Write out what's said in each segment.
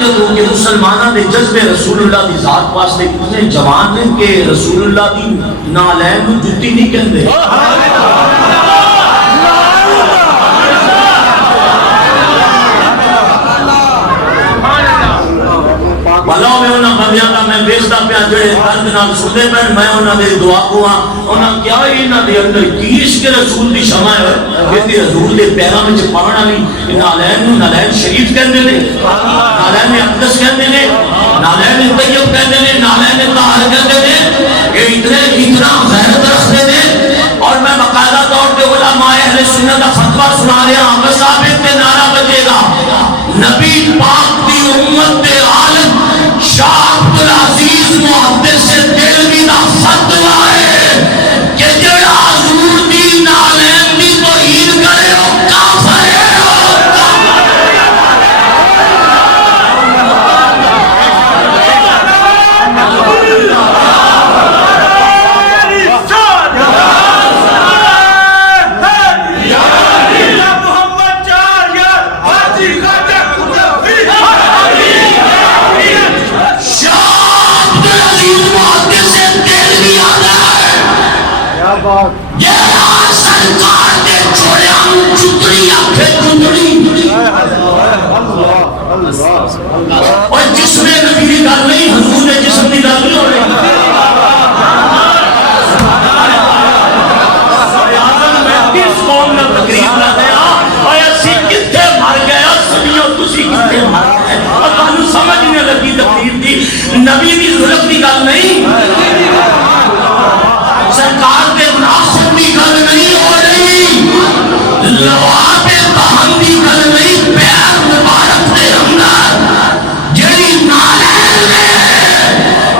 جدو کہ مسلمانوں نے جذبے رسول اللہ دی ذات واسطے اتنے جوان نے کہ رسول اللہ دی نالین کو جتی نہیں کہندے بھلا میں انہاں بندیاں دا میں بیچتا پیا جڑے درد نال سدے پین میں انہاں دے دعا کو انہاں کیا انہاں دے اندر کیش کے رسول دی شمع ہے کہ حضور دے پیراں وچ پاون والی نالین نو نالین شریف کہندے نے نالین اقدس کہندے نے نالین طیب کہندے نے نالین طاہر کہندے نے کہ اتنا غیرت رکھتے نے اور میں باقاعدہ طور پہ علماء اہل سنت کا فتویٰ سنا رہا ہوں اگر ثابت پہ نعرہ بجے گا نبی پاک دی امت دے عالم شاہ عبدالعزیز محدث دہلوی دا فتویٰ ہے کہ جڑا حضور دی نالین دی توہین کرے وہ کافر ہے اور جسم نبی کی گل نہیں حضور نے جسم کی گل نہیں ہو رہی میں کس قوم نے تقریب نہ دیا اور اسی کتنے مر گیا سنیو تسی کتنے مر گئے اور تانوں سمجھ نہیں لگی تقریب دی نبی کی ضرورت کی گل نہیں سرکار کے مناسب کی گل نہیں ہو رہی لواب بہن کی گل نہیں پیر مبارک دے اندر جڑی نالین میں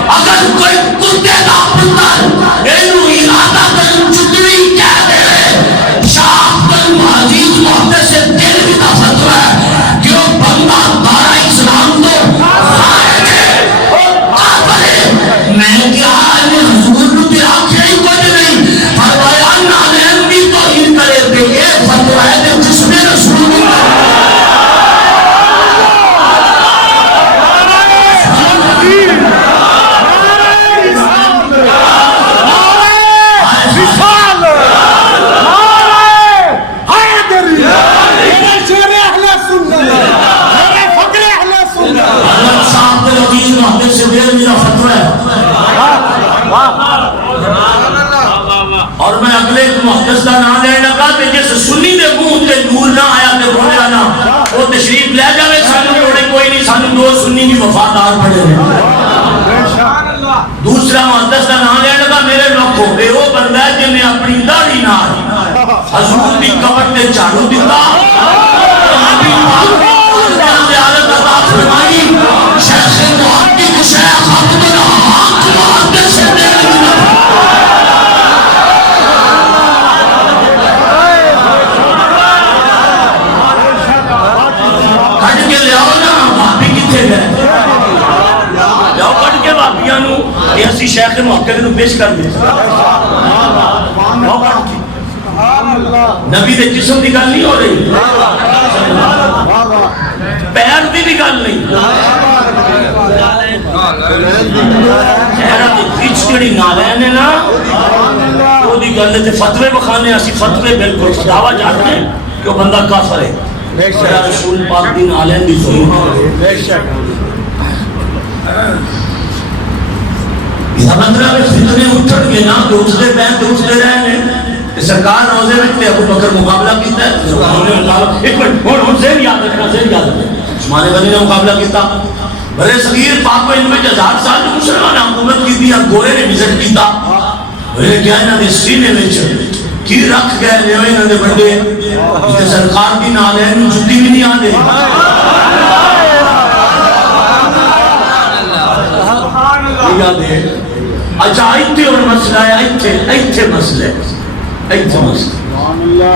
اگر کوئی کتے دا پتر اینو ارادہ کرن چتری کہہ دے شاہ عبدالعزیز محدث دہلوی دا فتویٰ ہے کہ وہ بندہ دارہ اسلام کو خارج ہے اور کافر ہے میں کیا ہے حضور نو دے آنکھیں ہی کچھ نہیں فرمایا نالین بھی توہین کرے دے یہ فتویٰ ہے کہ جس میں رسول اور میں اگلے محدث کا نام لینے لگا کہ جس سنی دے منہ تے نور نہ آیا تے بولیا نا وہ تشریف لے جاوے سانو جوڑے کوئی نہیں سانو دو سنی بھی وفادار پڑے ہیں دوسرا محدث کا نام لینے لگا میرے لوگوں پہ وہ بندہ ہے جنہیں اپنی داڑھی نہ حضور دی قبر تے جھاڑو دیتا نبی پاک نے زیارت عطا فرمائی شیخ محقق شیخ عبدالحق محدث یہ اسی شیخ محقق کو پیش کر دیں نبی دے جسم دی گل نہیں ہو رہی پیر دی بھی گل نہیں خیرہ دی کچھ کڑی نالین ہے نا وہ دی گل تے فتوے بخانے اسی فتوے بالکل دعویٰ جاتے ہیں کہ وہ بندہ کافر ہے رسول پاک دی نالین دی ضرور یہ بندرہ میں فتنے اٹھڑ گئے نا تو اٹھتے پہن تو اٹھتے رہے ہیں سرکار روزے میں ابو بکر مقابلہ کیتا ہے ایک منٹ اور زیر یاد رکھنا زیر یاد رکھنا عثمان غنی نے مقابلہ کیتا برے صغیر پاک و ان میں 1000 سال جو مسلمان حکومت کی تھی گورے نے وزٹ کیتا برے کیا انہوں نے سینے میں کی رکھ گئے لے ہوئے انہوں نے بڑھے سرکار کی نالین جتی بھی نہیں آنے یاد ہے اچھا ایتھے اور مسئلہ ہے ایتھے مسئلہ ہے ایتھے مسئلہ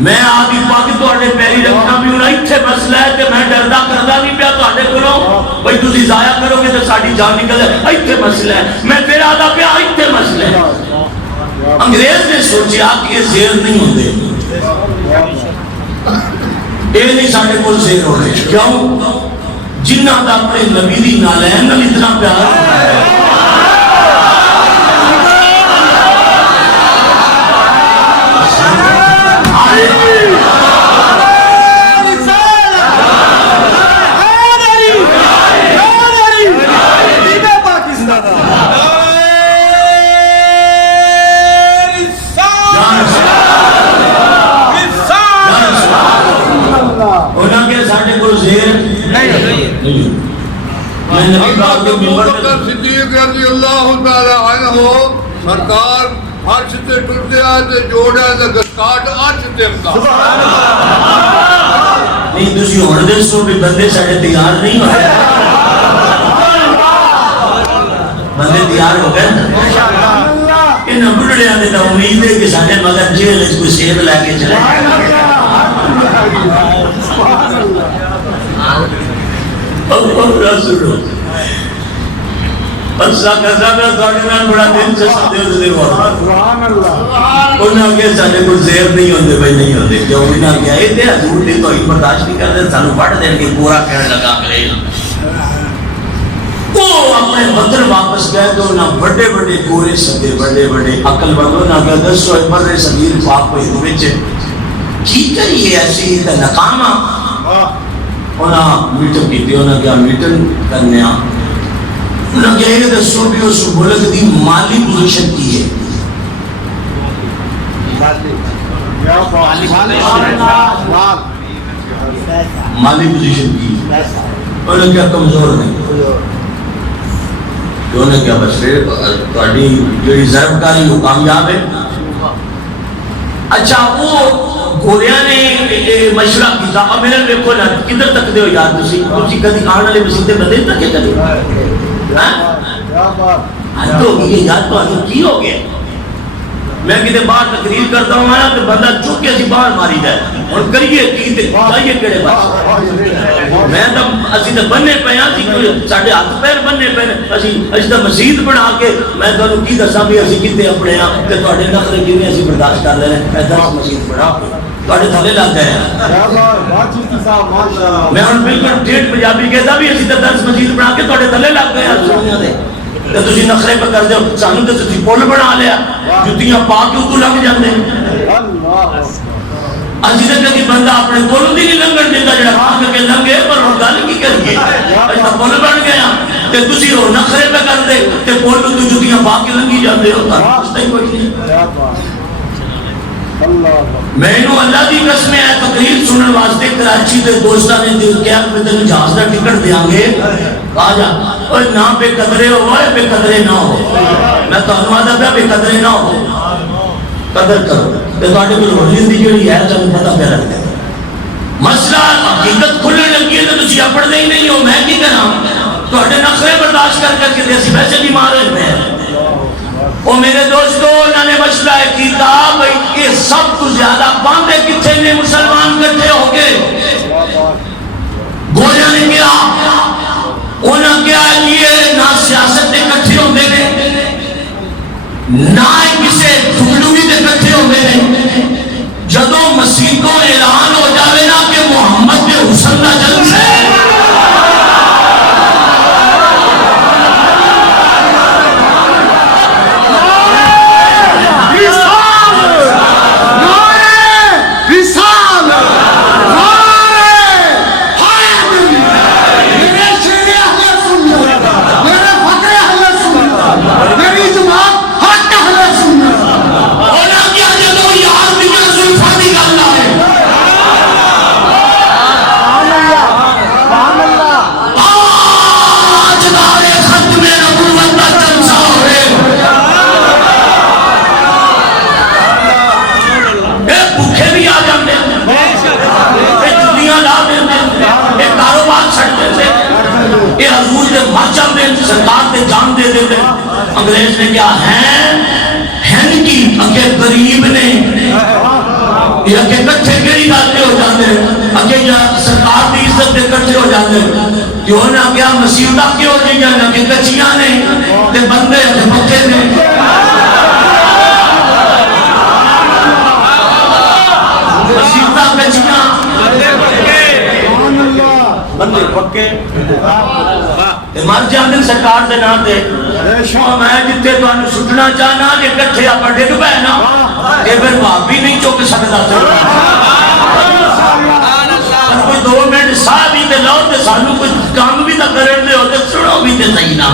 میں آدھی پاکی تو اٹھے پیری رکھنا بھی انہا ایتھے مسئلہ ہے کہ میں ڈردہ کردہ نہیں پیا تو اٹھے کرو بھئی تُسی ضائع کرو گے تو ساڑھی جان نکل ہے ایتھے مسئلہ ہے میں پھر آدھا پیا ایتھے مسئلہ ہے انگریز نے سوچیا کہ یہ زیر نہیں ہوتے یہ نہیں ساڑھے کو زیر ہو رہے کیوں جنہ کا اپنے نبی دی نالین نال اتنا پیار ہے. سرکار عرش تے ٹردیا تے جوڑیا تے گسکاٹ عرش تے امدا. نہیں تسی ہن دسو بھی بندے ساڈے تیار نہیں ہوئے. بندے تیار ہو گئے انہاں بڑھڑیاں دی تو امید ہے کہ ساڈے مگر جیل وچ کوئی سیب لے کے چلے. رسولو پسا کسا میں تھوڑے نال بڑا دن سے سدے ہوتے ہو. انہاں کے ساڈے کو زیر نہیں ہوندے بھائی نہیں ہوندے جو انہاں کیا اے تے حضور دی توہین برداشت نہیں کرتے سانو پڑھ دین کے پورا کہنے لگا کرے. وہ اپنے وطن واپس گئے تو انہاں بڑے بڑے گورے سدے بڑے بڑے عقل مندوں نہ کہ دسو بر صغیر پاک کوئی وچ کی کریے ایسی تے ناکاما. انہاں میٹنگ کیتی انہاں کیا میٹنگ کرنے آ انہاں کیا یہ دسو بھی اس ملک دی مالی پوزیشن کی ہے. مالی پوزیشن کی انہوں کیا کمزور نہیں انہوں کیا بس تھوڑی جڑی ضرب کاری وہ کامیاب ہے. اچھا وہ گوریاں نے مشورہ کیتا اب میرے دیکھو نا کدھر تک دے ہو یار تسی کدی آنے والے مسیطے بندے تک کیا کدی تو یہ یاد تو آنے کی ہو گیا. میں کتے باہر تقریر کرتا ہوں آیا تو بندہ چکے اسی باہر ماری جائے اور کریے کی تے جائیے کڑے بات میں تو اسی تو بننے پہ ہیں ساڑھے ہاتھ پیر بننے پہ اسی تو مسجد بنا کے میں تو انہوں کی دسا بھی اسی کتے اپنے ہاں کہ توڑے نخرے کی اسی برداشت کر لے رہے ایسا مسجد بنا توڑے تھلے لگ گئے ہیں. میں ان بالکل ٹھیٹ پنجابی کہتا بھی اسی تو 10 مسجد بنا کے توڑے تھلے لگ گئے ہیں سونیاں دے تو تسی نخرے پہ کر دو سانو تو تسی پول بنا لیا جتیاں پا کے اتو لگ جاندے ہیں. اسی تو کدی بندہ اپنے پول دی نہیں لنگن دیتا جڑا پاک کے لنگے پر وہ گل کی کریے ایسا پول بن گیا تے تسی وہ نخرے پہ کر دے تے پول تو جتیاں پا کے لنگی جاندے ہو تا ہی کوئی نہیں. میں انہوں اللہ دی قسمیں آئے تقریر سنن واسطے کراچی دے دوستہ نے دل کیا کہ تنہیں جہاز دا ٹکٹ دیاں گے آ جا اور نہ بے قدرے ہو بے قدرے نہ ہو. میں تو انوادہ پہ بے قدرے نہ ہو قدر کرو کہ تواڈے کول روزی دی جڑی ہے تانوں پتہ پہ رکھ دے. مسئلہ حقیقت کھلنے لگی ہے تو تسی اپڑ ہی نہیں ہو میں کی کراں تواڈے نخرے برداشت کر کے اسی ویسے بیمار ہوئے ہیں. وہ میرے دوستو انہوں نے مشورہ کیتا بھئی یہ سب تو زیادہ باندھے کتھے نے مسلمان کٹھے ہو گئے. گویا نے کیا انہوں کیا یہ نہ سیاست نے کٹھے ہو گئے نہ کسے دھگلوی نے کٹھے ہو گئے. جدو مسیح کو اعلان ہو جاوے نا کہ محمد کے حسن نہ جل سے انگریز نے کیا ہیں کی اکے غریب نے یہ اکے کٹھے کری ڈالتے ہو جاندے اکے یا سرکار دی عزت دے کٹھے ہو جاندے کیوں نہ کیا مسیحتہ کیوں جی جانا کہ کچیاں نے تے بندے تے پکے نے مسیحتہ کچیاں بندے پکے مر جاندے سرکار دے نام تے میں جتنے تمہیں سٹنا چاہنا کہ کٹھے آپ ڈگ پے نا کہ پھر بھابی نہیں چک سکتا کوئی 2 منٹ ساہ بھی تے لو تے سانو کوئی کام بھی نہ کرن دے ہوتے سنو بھی تے صحیح نہ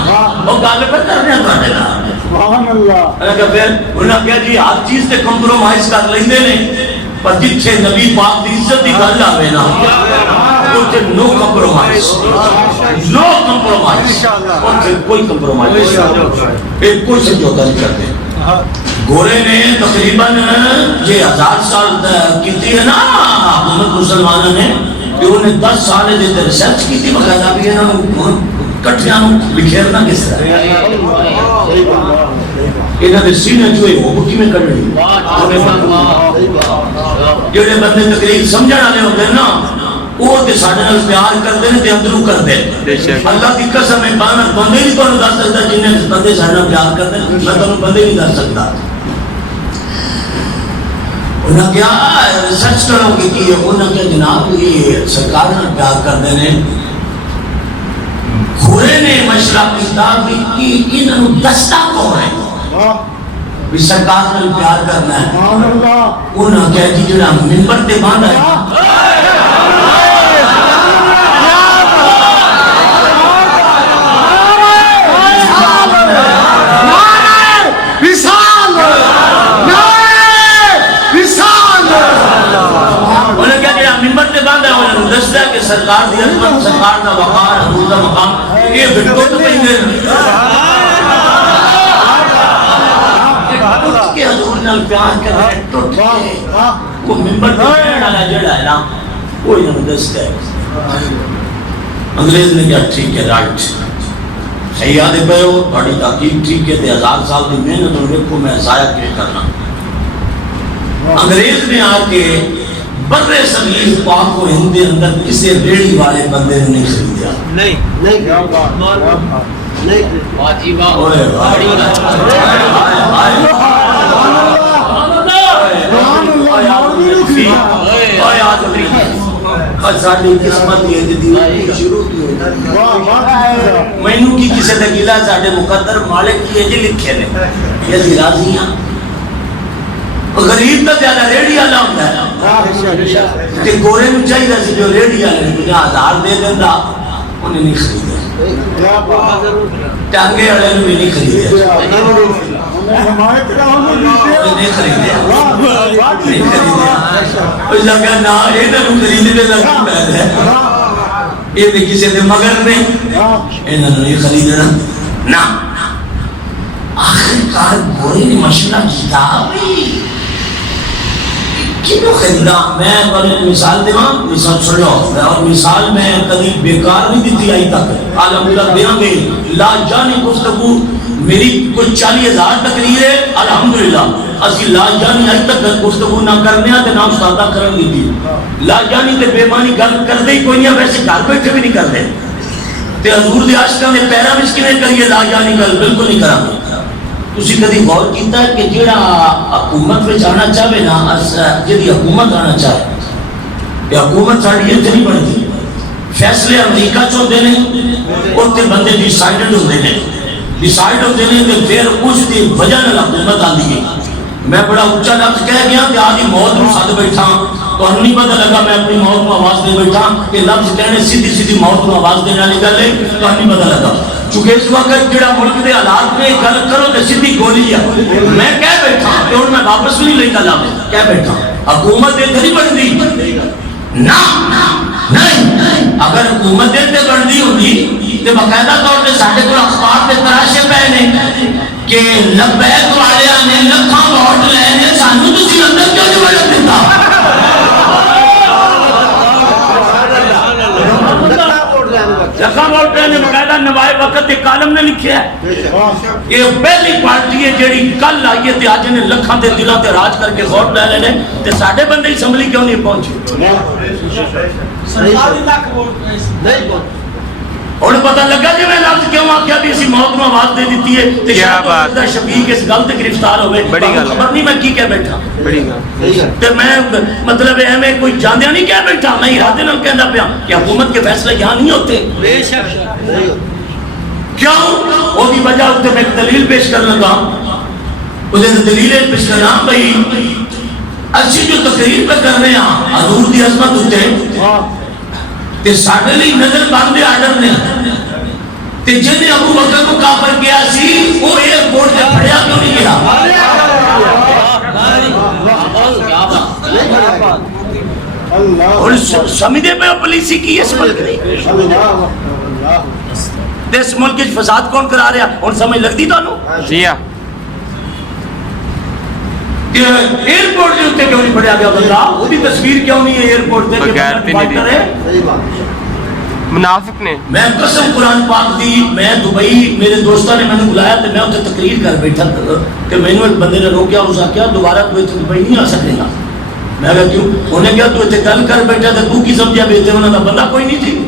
وہ گل پہ کرنے تواڈے نال سبحان اللہ کہ پھر انہاں کہا جی ہر چیز تے کمپرومائز کر لیندے نے پر جتھے نبی پاک دی عزت دی گل آوے نا اوتھے نو کمپرومائز نو کمپرومائز اوتھے کوئی کمپرومائز نہیں کوئی سمجھوتا نہیں کرتے گورے نے تقریباً یہ 1000 سال کیتی ہے نا حکومت مسلمانوں نے کہ انہیں 10 سال جیتے ریسرچ کیتی باقاعدہ بھی انہوں کٹھیاں بکھیرنا کس طرح انہوں نے سینے جو ہے وہ بکی میں کرنی جڑے بندے تقریب سمجھن والے ہوتے ہیں نا وہ تے ساڈے نال پیار کرتے ہیں تے اندروں کرتے ہیں اللہ کی قسم ہے بندے نہیں تانوں دس سکدا جننے بندے ساڈے نال پیار کرتے ہیں میں تانوں بندے نہیں دس سکدا انہاں کیا ریسرچ کرو گے کہ انہاں کیا جناب یہ سرکار نال پیار کرتے ہیں کھورے نے مشورہ کیتا کہ انہاں دستا کون ہے بھی سرکار نال پیار کرنا ہے انہاں کہا جی جڑا منبر تے باندھا ہے کہ سرکار دی عظمت سرکار دا وقار حضور دا مقام یہ بھٹو تو کہیں گے ٹوٹ کے حضور نال پیار کر رہے ٹوٹ کے وہ ممبر پہ بیٹھنے والا جڑا ہے نا وہ انہوں دست ہے انگریز نے کہا ٹھیک ہے رائٹ صحیح یاد پہ ہو بڑی تحقیق ٹھیک ہے تے 1000 سال کی محنت اور دیکھو میں ضائع کیے کرنا انگریز نے آ کے برے صغیر پاک و ہند کے اندر کسی ریڑھی والے بندے نے نہیں خریدیا نہیں ساری قسمت شروع کی مینو کی کسی دگیلا ساڈے مقدر مالک کی جی لکھے نے یہ راضی ہیں غریب تو زیادہ ریڑھی والا ہوتا ہے کہ گورے نو چاہیے سی جو ریڑھی والے 50,000 دے دیندا انہیں نہیں خریدے ٹانگے والے نو بھی نہیں خریدے نہیں خریدے اس لگا نا یہ تو خریدنے لگا پہلے یہ بھی کسی دے مگر نہیں انہوں نے نہیں خریدنا نا آخرکار گورے نے مشورہ کیتا بھی کیوں خریدا میں مثال دے مثال سن لو اور مثال میں کبھی بیکار نہیں دیتی آئی تک الحمدللہ دیاں گے لا جانی گفتگو میری کوئی 40,000 تقریر ہے الحمدللہ اسی لا جانی آئی تک گفتگو نہ کرنے تے نہ استادہ کرن دی لا جانی تے بے معنی گل کردے ہی کوئی نہیں ویسے گھر بیٹھے بھی نہیں کردے تے حضور دے عاشقاں دے پیراں وچ کیویں کریے لا جانی گل بالکل نہیں کراں تسی کدی غور کیتا ہے کہ جیڑا حکومت میں جانا چاہے نا جیڑی حکومت آنا چاہے یہ حکومت ساڑی اتنے نہیں بنتی فیصلے امریکہ چ ہوتے ہیں اتنے بندے ڈیسائیڈڈ ہوتے ہیں ڈیسائیڈ ہوتے ہیں کہ پھر اس کی وجہ نال حکومت آتی ہے میں بڑا اونچا لفظ کہہ گیا کہ آدھی موت نو سد بیٹھا تو نہیں پتہ لگا میں اپنی موت کو آواز دے بیٹھا کہ لفظ کہنے سیدھی سیدھی موت کو آواز دینے والی گل ہے تو نہیں پتہ لگا چونکہ اس وقت جڑا ملک دے حالات میں گل کرو تے سیدھی گولی ہے میں کہہ بیٹھا کہ ہن میں واپس بھی نہیں لیتا لفظ کہہ بیٹھا حکومت تے نہیں بنتی نہ نہیں اگر حکومت تے بنتی ہوندی تے باقاعدہ طور تے ساڈے کول اخبار تے تراشے پے نے کہ لبیک والے نے لکھاں ووٹ لے نے سانو تسی اندر کیوں نہیں وڑن دتا لکھاں ووٹ لے نے باقاعدہ نوائب وقت کے کالم نے لکھیا ہے یہ پہلی پارٹی ہے جیڑی کل آئی ہے تے اج نے لکھاں دے دلاں تے راج کر کے ووٹ لے لینے تے ساڈے بندے اسمبلی کیوں نہیں پہنچے سرکاری لاکھ ووٹ نہیں پہنچے اور پتہ لگا جی میں لفظ کیوں آخیا بھی اسی موت میں آواز دے دیتی ہے تے کیا شاید بات دا شفیق اس گل تے گرفتار ہوئے بڑی گل خبر نہیں میں کی کہہ بیٹھا بڑی گل تے میں مطلب ہے میں کوئی جاندیا نہیں کہہ بیٹھا میں ارادے نال کہندا پیا کہ حکومت کے فیصلے یہاں نہیں ہوتے بے شک کیوں وہ دی وجہ تے میں ایک دلیل پیش کر لگا اسے دلیل پیش کرنا بھائی اسی جو تقریر پہ کر رہے ہیں حضور دی عظمت ہوتے تے ساڈے لئی نظر باندھے آرڈر نے تے جن نے ابو بکر کو کافر کیا سی وہ ایئرپورٹ تے پھڑیا کیوں نہیں گیا اور سمجھے پہ پولیسی کی اس ملک نہیں تے اس ملک کے فساد کون کرا رہا اور سمجھ لگتی تانوں جی ہاں کہ ایئرپورٹ کے اوپر کیوں نہیں پڑیا گیا بندہ وہ بھی تصویر کیوں نہیں ہے ایئرپورٹ تے بغیر بھی نہیں دی منافق نے میں قسم قرآن پاک دی میں دبئی میرے دوستوں نے میں نے بلایا تو میں اتنے تقریر کر بیٹھا کہ میں نے ایک بندے نے روکیا اس نے کیا دوبارہ تو اتنے دبئی نہیں آ سکے گا میں کہا کیوں انہیں کیا تو اتنے گل کر بیٹھا تھا تو کی سمجھا بیٹھے انہوں نے بندہ کوئی نہیں تھی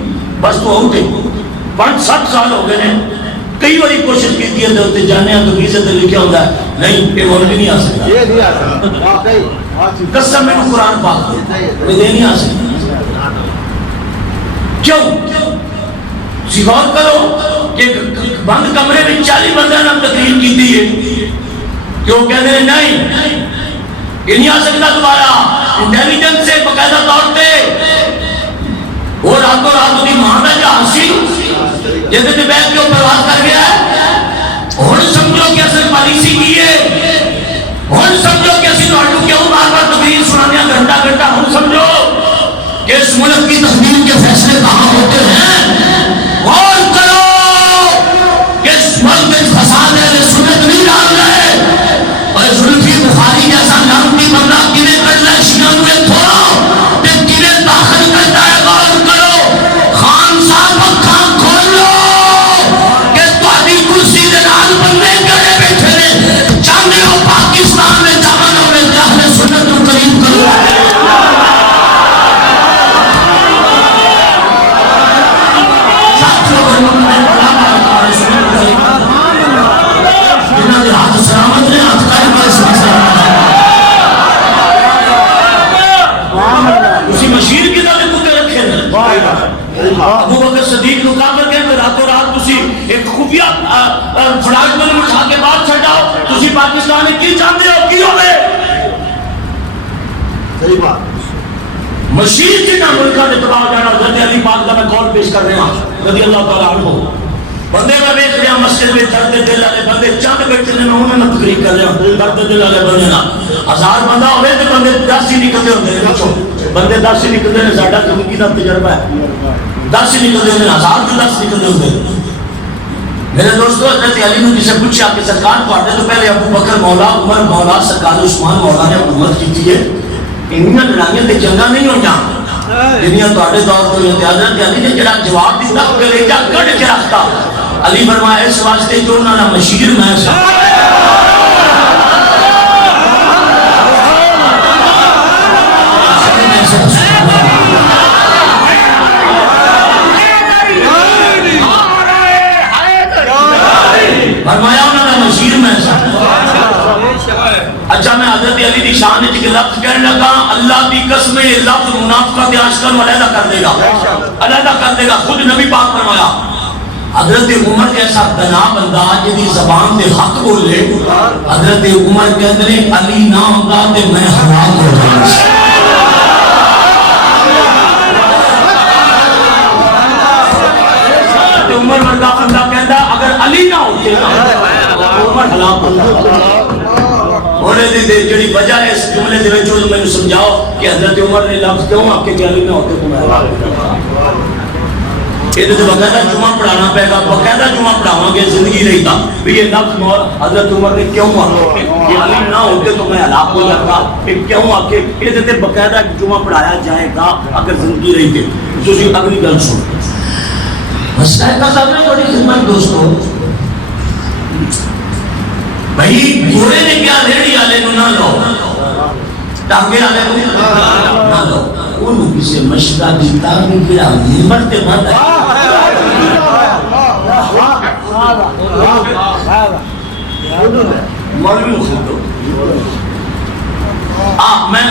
بس تو آؤٹ ہے 5-7 سال ہو گئے ہیں کئی باری کوشش کی تھی تو اتنے جانے ہیں تو ویزے تے لکھا ہوتا ہے نہیں یہ ملک نہیں آ سکتا قسم میں قرآن پاک میں دے نہیں آ سکتا کیوں غور کرو کہ بند کمرے میں 40 بندے نے تقریر کی تھی کہ وہ کہتے ہیں نہیں یہ نہیں آ سکتا دوبارہ انٹیلیجنس سے باقاعدہ طور پہ وہ راتوں رات کی ماں کا جہاز سی جیسے کہ بیٹھ کے پرواز کر گیا ہے اور سمجھو کہ اصل پالیسی کی ہے اور سمجھو کہ اسی تو کیوں بار بار تقریر سنانے گھنٹہ گھنٹہ ہم سمجھو کہ اس ملک کی تقدیر کے فیصلے کہاں ہوتے ہیں غور کرو کہ اس ملک میں فساد ہے سنت نہیں ڈال رہے اور زلفی بخاری جیسا نامتی بندہ کنے کرنا ہے شیعہ میں تھوڑا کہ کنے داخل کرتا ہے غور کرو خان صاحب اکھاں کھول لو کہ تہاڈی کرسی دے نال بندے کڑے بیٹھے نے چاہتے ہو پاکستان میں جامن میں اہل سنت کو قریب کرو ابو بکر صدیق کو کہا کر کے راتوں رات تسی ایک خفیہ فلاٹ میں اٹھا کے بعد چھڑاؤ تسی پاکستان میں کی چاہتے ہو کی ہوئے صحیح بات مشیر کی نہ ملکہ نے تباہ جانا حضرت علی پاک کا میں قول پیش کر رہا ہوں رضی اللہ تعالیٰ عنہ بندے میں بیٹھ رہا مسجد میں درد دل والے بندے چند بیٹھے نے میں انہوں نے تقریر کر رہا ہوں درد دل والے بندے نا 1000 بندہ ہوئے تو بندے 10 ہی نکلتے ہوتے ہیں پوچھو بندے 10 ہی نکلتے ہیں ساڈا زندگی کا تجربہ ہے 10 ہی نکلتے ہیں 1000 جو 10 نکلتے ہوتے ہیں میرے دوستو حضرت علی نے جسے پوچھا کہ سرکار پڑھنے تو پہلے ابو بکر مولا عمر مولا سرکار عثمان مولا نے حکومت کی تھی انہاں لڑائیاں تے جنگاں نہیں ہوئیاں جنیاں تواڈے دور کو حضرت علی نے جڑا جواب دیتا کلیجہ کڈ کے رکھتا علی فرمایا اس واسطے جو انہاں دا مشیر میں سا فرمایا انہوں نے مشیر میں سا اچھا میں حضرت علی دی شان ایک لفظ کہنے لگا اللہ دی قسم لفظ منافقت عاشقاں کو علیحدہ کر دے گا علیحدہ کر دے گا خود نبی پاک فرمایا حضرت عمر جیسا بنا بندہ جدی زبان تے حق بولے حضرت عمر کہتے ہیں علی نہ ہوگا تے میں ہلاک ہو جاؤں عمر ورگا بندہ کہتا اگر علی نہ ہوتے عمر ہلاک ہوتا ہونے دی جڑی وجہ ہے اس جملے دے وچ میں نے سمجھاؤ کہ حضرت عمر نے لفظ کیوں آپ کے علی نہ ہوتے تمہیں ہلاک ہوتا یہ تو باقاعدہ جمعہ پڑھانا پڑے گا باقاعدہ جمعہ پڑھاؤں گے زندگی رہی تھا یہ لفظ حضرت عمر نے کیوں آکے کہ علی نہ ہوتے تو میں ہلاک ہو جاتا کہ کیوں آکے یہ تو باقاعدہ جمعہ پڑھایا جائے گا اگر زندگی رہی تھی تو اگلی گل سن مسئلہ کا سب نے بڑی خدمت دوستو بھائی گھوڑے نے کیا ریڑی والے نہ لو ٹانگے والے نہ لو انہوں کسی مشورہ دیتا کہ کیا نمبر تے مت ہے مولوی کو خریدو. میں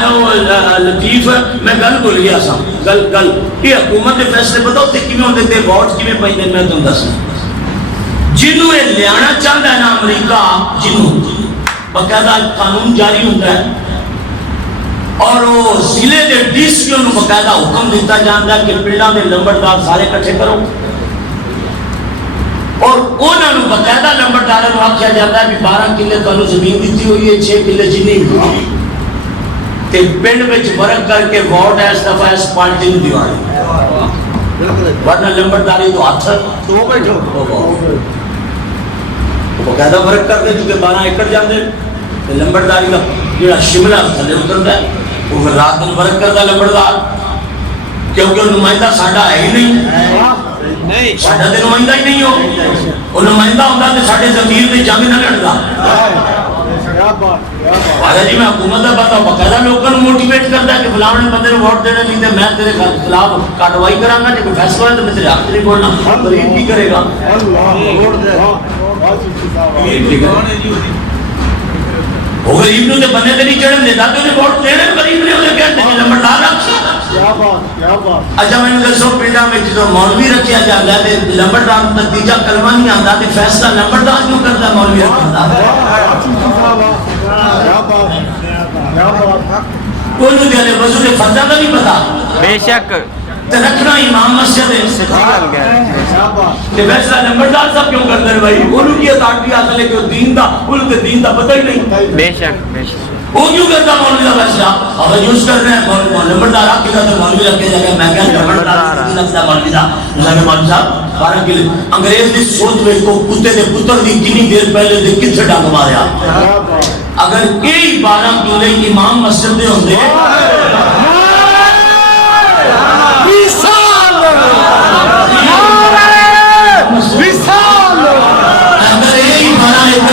لطیف میں گل بھول گیا سا گل یہ حکومت کے فیصلے بتاؤ تے کیویں ہوندے تے ووٹ کیویں پیندے میں تمہیں دسنا. جنوں یہ لیانا چاہتا ہے نا امریکہ جنوں باقاعدہ قانون جاری ہوتا ہے اور وہ ضلع کے ڈی سی او نوں باقاعدہ حکم دیتا جاتا ہے کہ پنڈاں دے لمبردار سارے کٹھے کرو اور انہوں نے باقاعدہ لمبرداروں کو آخیا جاتا ہے کہ 12 کلے تمہیں زمین دیتی ہوئی ہے 6 کلے چینی ہوئی تے پنڈ وچ ورک کر کے ووٹ اس دفعہ اس پارٹی نوں دیوانی ورنہ لمبرداری تو ہاتھ تو بیٹھو باقاعدہ ورک کرتے کیونکہ 12 ایکڑ جاندے تے لمبرداری کا جڑا شملہ تھلے اترتا ہے وہ پھر رات دن ورک کرتا لمبردار کیونکہ وہ نمائندہ ساڈا ہے ہی نہیں ساڈا تے نمائندہ ہی نہیں ہو وہ نمائندہ ہوندا تے ساڈے ضمیر تے جنگ نہ لڑدا. والا جی میں حکومت کا پتا باقاعدہ لوگوں کو موٹیویٹ کرتا ہے کہ فلاں بندے کو ووٹ دینے نہیں تے میں تیرے خلاف کارروائی کراں گا جے کوئی فیصلہ ہے تو میں تیرے حق نہیں بولنا. غریب کی کرے گا وہ غریب نو تے بنے تے نہیں چڑھن دیتا تے ووٹ دینے غریب نے انہیں کہتے ہیں لمبردار رکھ. اچھا میں نے دسو پنڈاں وچ جو مولوی رکھیا جاندا ہے تے لمبردار دا تیجا کلمہ نہیں آندا تے فیصلہ لمبردار کیوں کردا مولوی رکھدا کوئی دے وضو دے فرضاں دا نہیں پتا بے شک تے رکھنا امام مسجد ہے تے فیصلہ لمبردار صاحب کیوں کرتے ہیں بھائی انہوں کی اتھارٹی حاصل ہے کہ دین دا انہوں تے دین دا پتہ ہی نہیں. بے شک بے شک وہ کیوں کرتا مولوی کا فیصلہ اگر یوز کر رہے ہیں لمبردار آپ کی تو مولوی رکھ کے جگہ میں کہا لمبردار لگتا مولوی صاحب 12 کلے انگریز کی سوچ میں کو کتے دے پتر دی کنی دیر پہلے دے کتھے ڈنگ ماریا اگر کئی 12 کلے امام مسجد دے ہوندے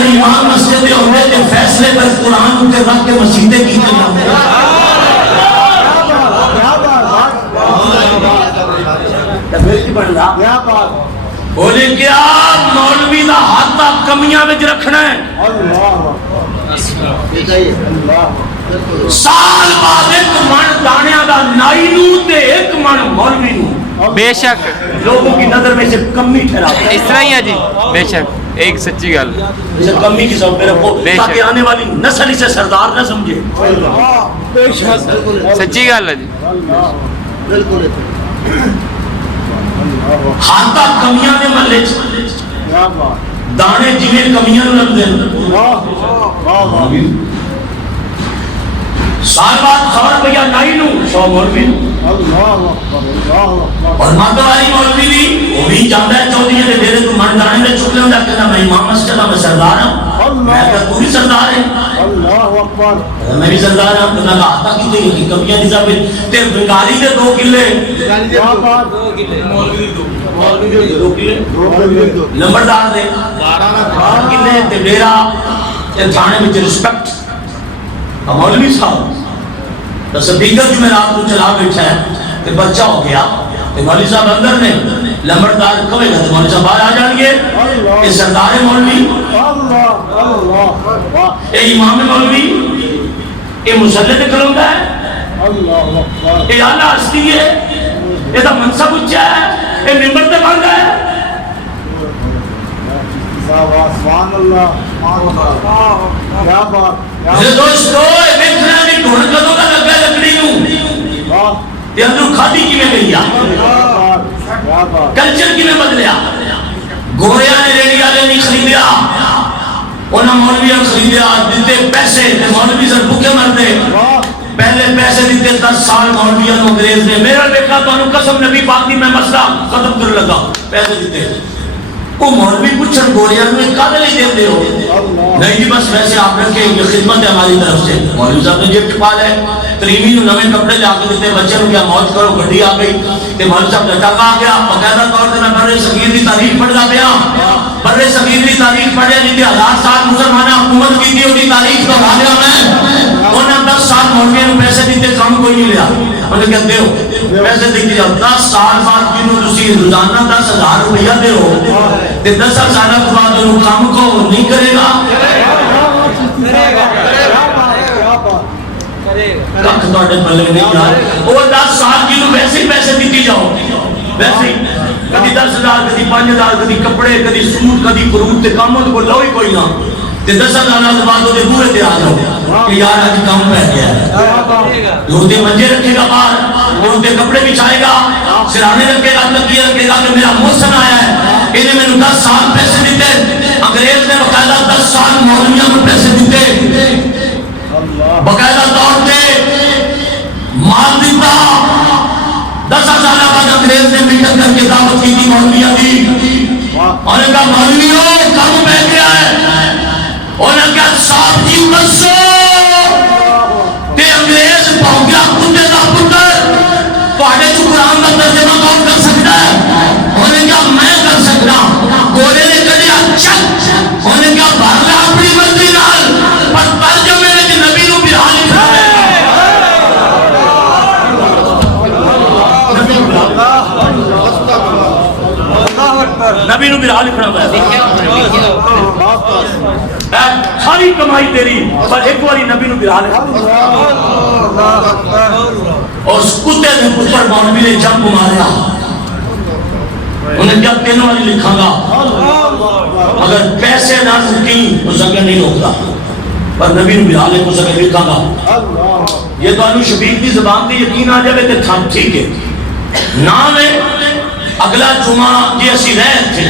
امام مسجد دے ہوندے تے فیصلے پر قرآن کے رکھ کے مسجدیں کی جاندے بولے کیا مولوی دا ہاتھا کمیاں وچ رکھنا ہے سال بعد ایک من دانیاں دا نائی نو تے ایک من مولوی نو بے شک لوگوں کی نظر میں سے کمی ٹھہرا اس طرح ہی ہے جی بے شک ایک سچی گل اسے کمی کی سب پہ رکھو تاکہ آنے والی نسل اسے سردار نہ سمجھے سچی گل ہے جی ہاتھا کمیاں نے ملے دانے جیویں کمیاں لگ دیں سال بعد خبر پہ نائی نو 100 مولوی اور ماتوالی مولوی بھی وہ بھی جانتا ہے چودھری کے ڈیرے تو من دانے میں چھپ لے ہوں کہتا میں امام مسجد میں سردار ہوں میں کہتا تو بھی سردار ہے میں بھی سردار ہوں تو کہا آتا کی تھی کمیاں نہیں صاحب تے بنگالی دے 2 کلے لمبردار دے 12 کلے تے ڈیرا تے تھانے میں رسپیکٹ مولوی صاحب تو سپیکر جو میں رات کو چلا بیٹھا ہے کہ بچہ ہو گیا کہ مولوی صاحب اندر نے لمبردار کبھی گا تو مولوی صاحب باہر آ جائیں گے کہ سردار مولوی اے امام مولوی اے مسلط کلونگا ہے اے آلہ ہستی ہے اے دا منصب اچھا ہے اے ممبر تے باندھا ہے سبحان اللہ کیا بات دوستو دیکھنا بھی ڈھونڈ کدوں کا لگا لکڑی نوں تے اندر کھادی کی میں گئی کلچر کی میں بدلیا گوریا نے ریڑی والے نہیں خریدیا انہاں مولویاں خریدیا دیتے پیسے تے مولوی سر بھوکے مرتے پہلے پیسے دیتے 10 سال مولویاں نوں انگریز نے میرا دیکھا تو انہوں قسم نبی پاک دی میں مسئلہ ختم کر لگا پیسے دیتے وہ مولوی پوچھن گوریا میں کادے لے دیتے ہو نہیں جی بس ویسے آپ رکھے یہ خدمت ہے ہماری طرف سے مولوی صاحب نے جیب ٹپا لے تریمی نو نویں کپڑے لا کے دیتے بچے نو کیا موت کرو گڈی آ گئی تے مولوی صاحب لٹا آ گیا باقاعدہ طور تے میں برے صغیر دی تاریخ پڑھدا پیا برے صغیر دی تاریخ پڑھیا جی 1000 سال مسلمان حکومت کی تھی دی تاریخ تو آ گیا میں انہاں 10 سال مولوی نو پیسے دیتے کام کوئی نہیں لیا انہوں نے کہتے ہو پیسے دیتے جاؤ 10 سال بعد جنہوں تسی روزانہ 10,000 روپیہ دے ہو تے 10 سال بعد انہوں کام کو نہیں کرے گا کھ تواڈے پلے نہیں جا وہ 10 سال کی نو ویسے ہی پیسے دیتی جاؤ ویسے ہی کدی 10,000 کدی 5,000 کدی کپڑے کدی سوٹ کدی فروٹ تے کام کو لو ہی کوئی نہ تے 10,000 بعد وہ بوئے تے آ جاؤ کہ یار اج کام پہ گیا ہے روتے منجے رکھے گا باہر روتے کپڑے بچھائے گا سرانے رکھے گا تکیے رکھے گا کہ میرا محسن آیا ہے انہیں میں نے 10 سال پیسے دیتے انگریز نے باقاعدہ 10 سال مولویوں کو پیسے دیتے باقاعدہ طور پہ مال دیتا 10,000 بعد انگریز نے میٹنگ کر کے دعوت کی تھی مولویوں کی اور نے کہا مولویوں کام پہ گیا ہے اور نے کہا صاحب جی بسو تے انگریز پہنچ گیا کتے کا پتر پہاڑے تو قرآن کا ترجمہ کون کر سکتا ہے اور نے کہا میں کر سکتا گھوڑے نے کہا چک اور نے کہا بھر لے اپنی مرضی نال پر ترجمے نے کہ نبی نو بلا لکھا ہے نبی نو بلا لکھنا ہے ساری کمائی تیری پر ایک باری نبی نو بلا لکھنا اور اس کتے نے پتر مولوی نے جب ماریا انہیں کیا تینوں والی لکھا گا اگر پیسے نہ رکیں تو زگر نہیں روکتا پر نبی نو بلا لے کو زگر لکھا گا یہ تو انو شفیق کی زبان کی یقین آ جائے کہ تھا ٹھیک ہے نام ہے اگلا جمعہ یہ اسی رہ تھے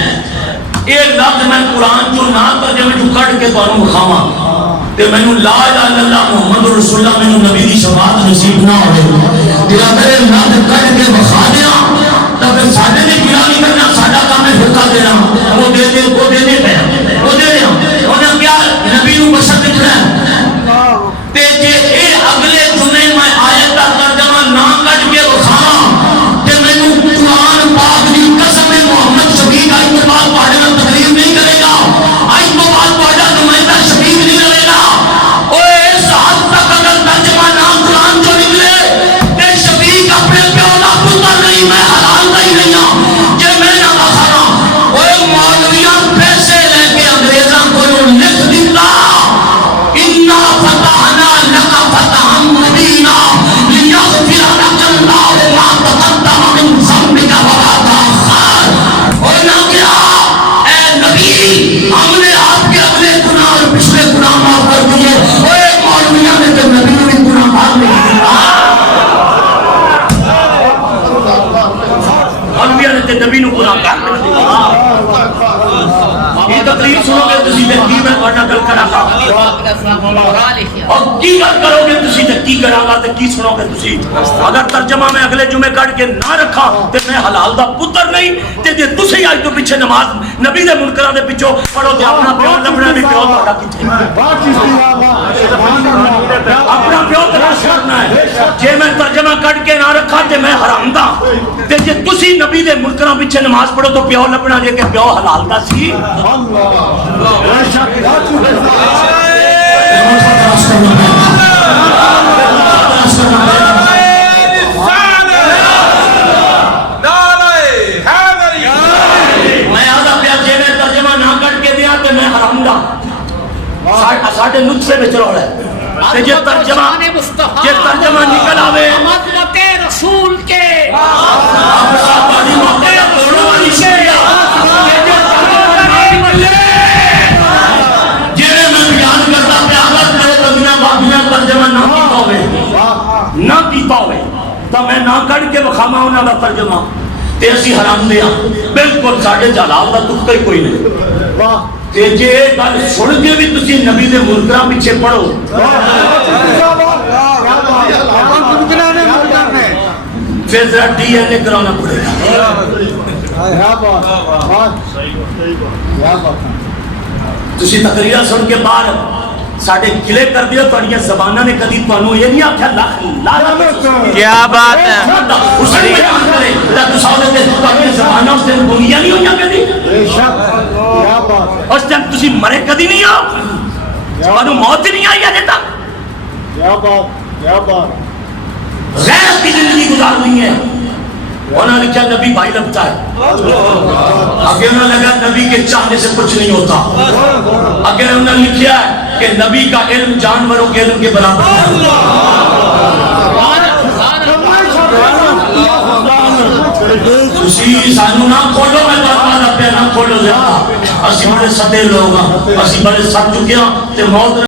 ایک لفظ میں قرآن جو نہ ترجمے جو کٹ کے تو انو مخاما کہ میں لا الہ الا اللہ محمد رسول اللہ میں نبی دی شفاعت نصیب نہ ہوئے کہ اگر یہ لفظ کٹ کے بخا دیا تو پھر ساڑھے نے کیا نہیں کرنا ساڑھا کام ہے دھوکہ دینا وہ دے دے وہ دے دے وہ دے دے انہیں کیا نبی نو بشر دکھ رہا ہے تے جے اے اگلے جمعے میں آیت کا ترجمہ نہ کٹ کے بخاما کہ میں نو قرآن پاک دی قسم محمد شفیق آئی کے بعد پڑھنے میں تقریر نہیں کرے گا آئی تو بعد پڑھا نمائندہ شفیق نہیں کرے گا اوے اس حد تک اگر ترجمہ نہ قرآن جو نکلے تے شفیق اپنے پیولا پتر نہیں میں حلال نہیں نہیں ہوں کہ میں نہ بخارا اوے مولویاں پیسے لے کے انگریزاں کو لکھ دیتا اِنَّا فَتَحْنَا لَكَ فَتَحًا مُبِينًا لِيَغْفِرَ لَكَ اللَّهُ مَا تَقَدَّمَ مِنْ ذَنبِكَ وَمَا تَأَخَّرَ اور نہ کیا اے نبی ہم نے آپ کے اگلے گناہ اور پچھلے گناہ معاف کر دیے اوے مولویوں نے تو نبی نے گناہ معاف نہیں کیا مولویوں نے تو نبی نے گناہ کر دیا یہ تقریر سنو گے تسی تحقیق میں پڑھنا گل کرا گا اور کی گل کرو گے تسی تحقیق کرا گا تو کی سنو گے تسی اگر ترجمہ میں اگلے جمعے کٹ کے نہ رکھا تو میں حلال دا پتر نہیں تے جے تسی آج تو پیچھے نماز نبی دے منکراں دے پیچھے پڑھو تے اپنا پیو لبنا بھی پیو تہاڈا کتے اپنا پیو تلاش کرنا ہے جے میں ترجمہ کٹ کے نہ رکھا تے میں حرام دا تے جے تسی نبی دے منکراں پیچھے نماز پڑھو تو پیو لبنا جے کہ پیو حلال دا سی ساڑھے نطفے میں چلو رہا ہے یہ ترجمہ نکل آوے مطلب رسول کے نہ کیتا ہوئے تو میں نہ کڑ کے بخاما انہوں نے ترجمہ تے اسی حرام دیا بالکل ساڑھے جلال دا تکہ ہی کوئی نہیں تے جے گل سن کے بھی تسی نبی دے منکراں پیچھے پڑھو پھر ذرا ڈی این اے کرانا پڑے گا تسی تقریرہ سن کے بعد ساڑھے گلے کر دیا تو انہیں زبانہ نے کدی تو انہوں یہ نہیں آکھا لاکھ کیا بات ہے اس نے بیان کرے تو ساؤدے تو انہیں زبانہ اس دن بنیا نہیں ہویا کدی اس دن تسی مرے کدی نہیں آؤ انہوں موت ہی نہیں آئی ہے دیتا غیر کی زندگی گزار نہیں ہے انہوں نے کیا نبی بھائی لگتا ہے اگر انہوں نے لگا نبی کے چاہنے سے کچھ نہیں ہوتا اگر انہوں نے لکھیا ہے کہ نبی کا علم جانوروں کے علم کے برابر ہے تسی سانو نہ کھولو، میں تو پیا نہ کھولو زیادہ، اسی بڑے سدے لوگ ہاں، اسی بڑے سد چکے ہاں تے موت